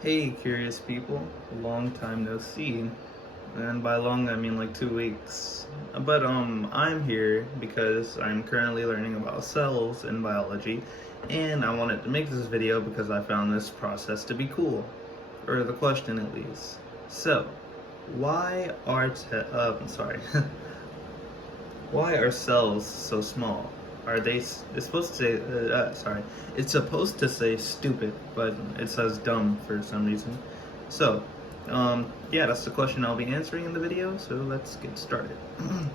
Hey, curious people, long time no see. And by long, I mean like 2 weeks. But I'm here because I'm currently learning about cells in biology, and I wanted to make this video because I found this process to be cool, or the question at least. So, why are sorry, why are cells so small? Are they? It's supposed to say. Sorry, it's supposed to say stupid, but it says dumb for some reason. So, yeah, that's the question I'll be answering in the video. So let's get started.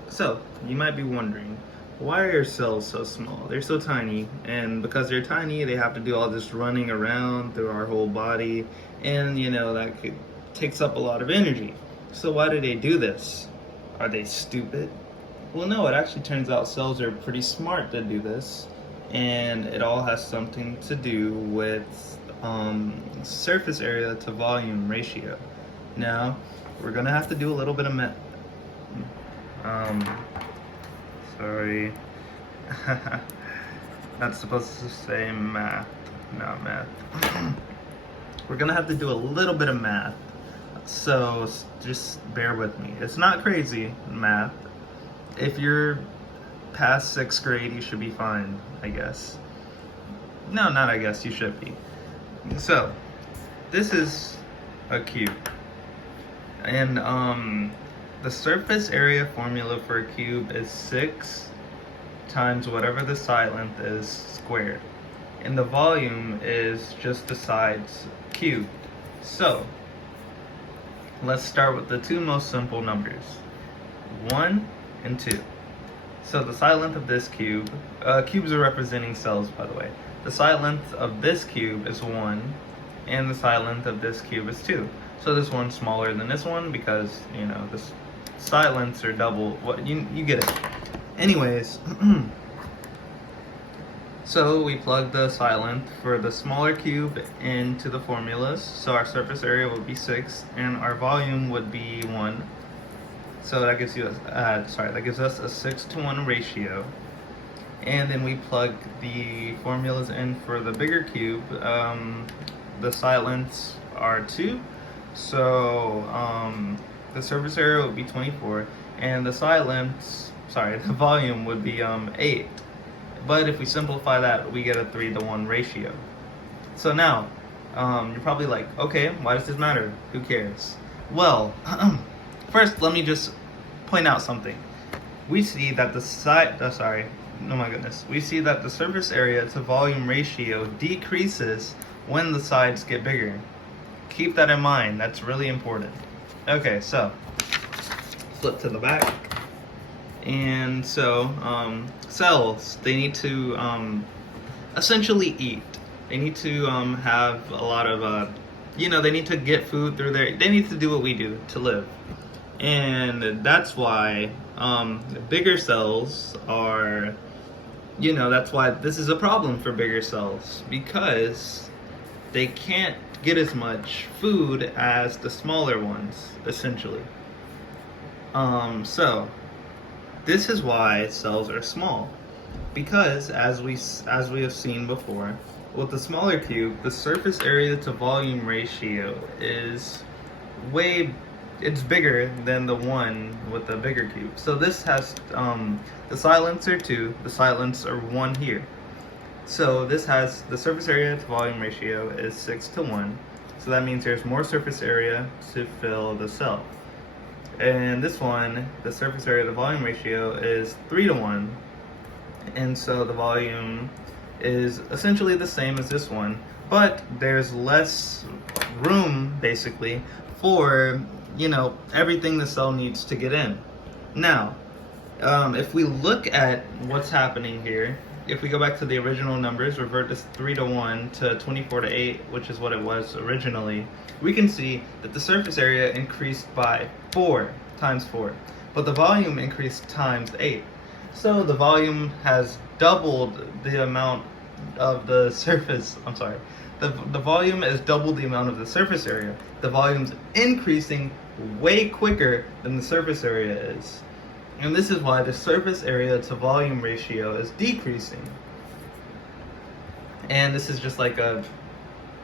So you might be wondering, why are cells so small? They're so tiny, and because they're tiny, they have to do all this running around through our whole body, and takes up a lot of energy. So why do they do this? Are they stupid? Well, no, it actually turns out cells are pretty smart to do this, and it all has something to do with surface area to volume ratio. Now, we're gonna have to do a little bit of math. Um, sorry. That's supposed to say math, not math. We're gonna have to do a little bit of math, so just bear with me. It's not crazy math. If you're past 6th grade, you should be fine, I guess. No, not I guess, you should be. So, this is a cube. And the surface area formula for a cube is 6 times whatever the side length is squared. And the volume is just the sides cubed. So, let's start with the two most simple numbers, 1 and 2. So the side length of this cube, cubes are representing cells, by the way. The side length of this cube is 1, and the side length of this cube is 2. So this one's smaller than this one because, the side lengths are double. What you get it. Anyways, so we plug the side length for the smaller cube into the formulas. So our surface area would be 6, and our volume would be 1. So that gives us a 6-to-1 ratio. And then we plug the formulas in for the bigger cube. The side lengths are 2, so the surface area would be 24, and the the volume would be 8. But if we simplify that, we get a 3-to-1 ratio. So now, you're probably like, okay, why does this matter? Who cares? Well, first, let me just point out something. We see that we see that the surface area to volume ratio decreases when the sides get bigger. Keep that in mind, that's really important. Okay, so, flip to the back. And so, cells, they need to essentially eat. They need to have a lot of, they need to get food through they need to do what we do to live. And that's why bigger cells are, that's why this is a problem for bigger cells, because they can't get as much food as the smaller ones, essentially. So this is why cells are small, because as we have seen before, with the smaller cube, the surface area to volume ratio is it's bigger than the one with the bigger cube. So this has the side lengths are 2, the side lengths are 1 here. So this has the surface area to volume ratio is 6-to-1. So that means there's more surface area to fill the cell. And this one, the surface area to volume ratio is 3-to-1. And so the volume is essentially the same as this one, but there's less room basically for everything the cell needs to get in. Now, if we look at what's happening here, if we go back to the original numbers, revert this 3-to-1 to 24-to-8, which is what it was originally, we can see that the surface area increased by 4 times 4, but the volume increased times 8. So the volume has doubled the amount of the surface, the volume is double the amount of the surface area. The volume's increasing way quicker than the surface area is. And this is why the surface area to volume ratio is decreasing. And this is just like a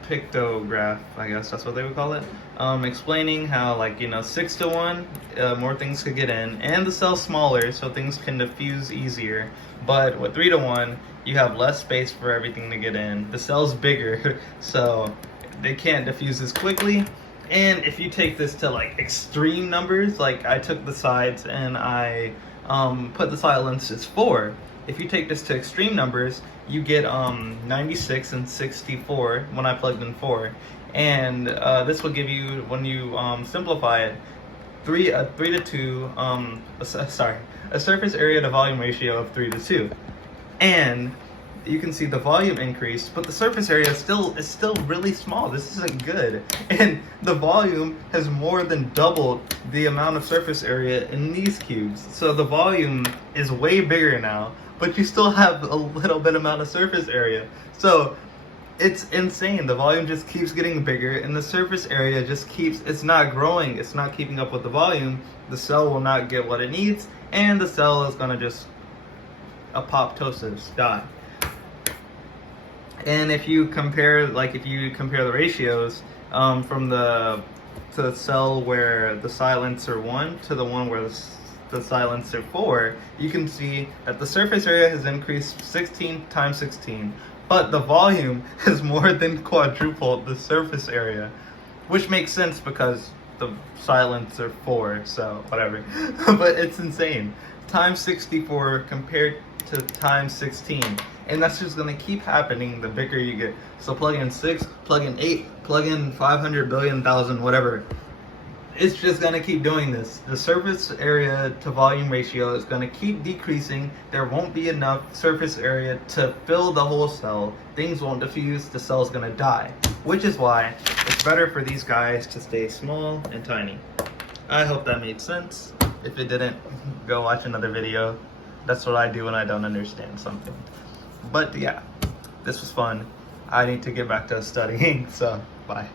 pictograph, I guess that's what they would call it, explaining how, like, 6 to 1, more things could get in, and the cell's smaller, so things can diffuse easier. But with 3 to 1, you have less space for everything to get in. The cell's bigger, so they can't diffuse as quickly. And if you take this to like extreme numbers, like I took the sides and I put the side lengths as 4. If you take this to extreme numbers, you get 96 and 64 when I plugged in 4. And this will give you, when you simplify it, 3 to 2, a surface area to volume ratio of 3 to 2. And you can see the volume increase, but the surface area is still really small. This isn't good. And the volume has more than doubled the amount of surface area in these cubes. So the volume is way bigger now, but you still have a little bit amount of surface area. So it's insane. The volume just keeps getting bigger and the surface area just it's not growing. It's not keeping up with the volume. The cell will not get what it needs, and the cell is gonna just apoptosis, die. And if you compare the ratios from the cell where the silents are 1 to the one where the silents are 4, you can see that the surface area has increased 16 times 16, but the volume has more than quadrupled the surface area, which makes sense because the silents are 4, so whatever. But it's insane. Times 64 compared to times 16. And that's just gonna keep happening the bigger you get. So plug in 6, plug in 8, plug in 500 billion thousand, whatever. It's just gonna keep doing this. The surface area to volume ratio is gonna keep decreasing. There won't be enough surface area to fill the whole cell. Things won't diffuse, the cell's gonna die. Which is why it's better for these guys to stay small and tiny. I hope that made sense. If it didn't, go watch another video. That's what I do when I don't understand something. But yeah, this was fun. I need to get back to studying, so bye.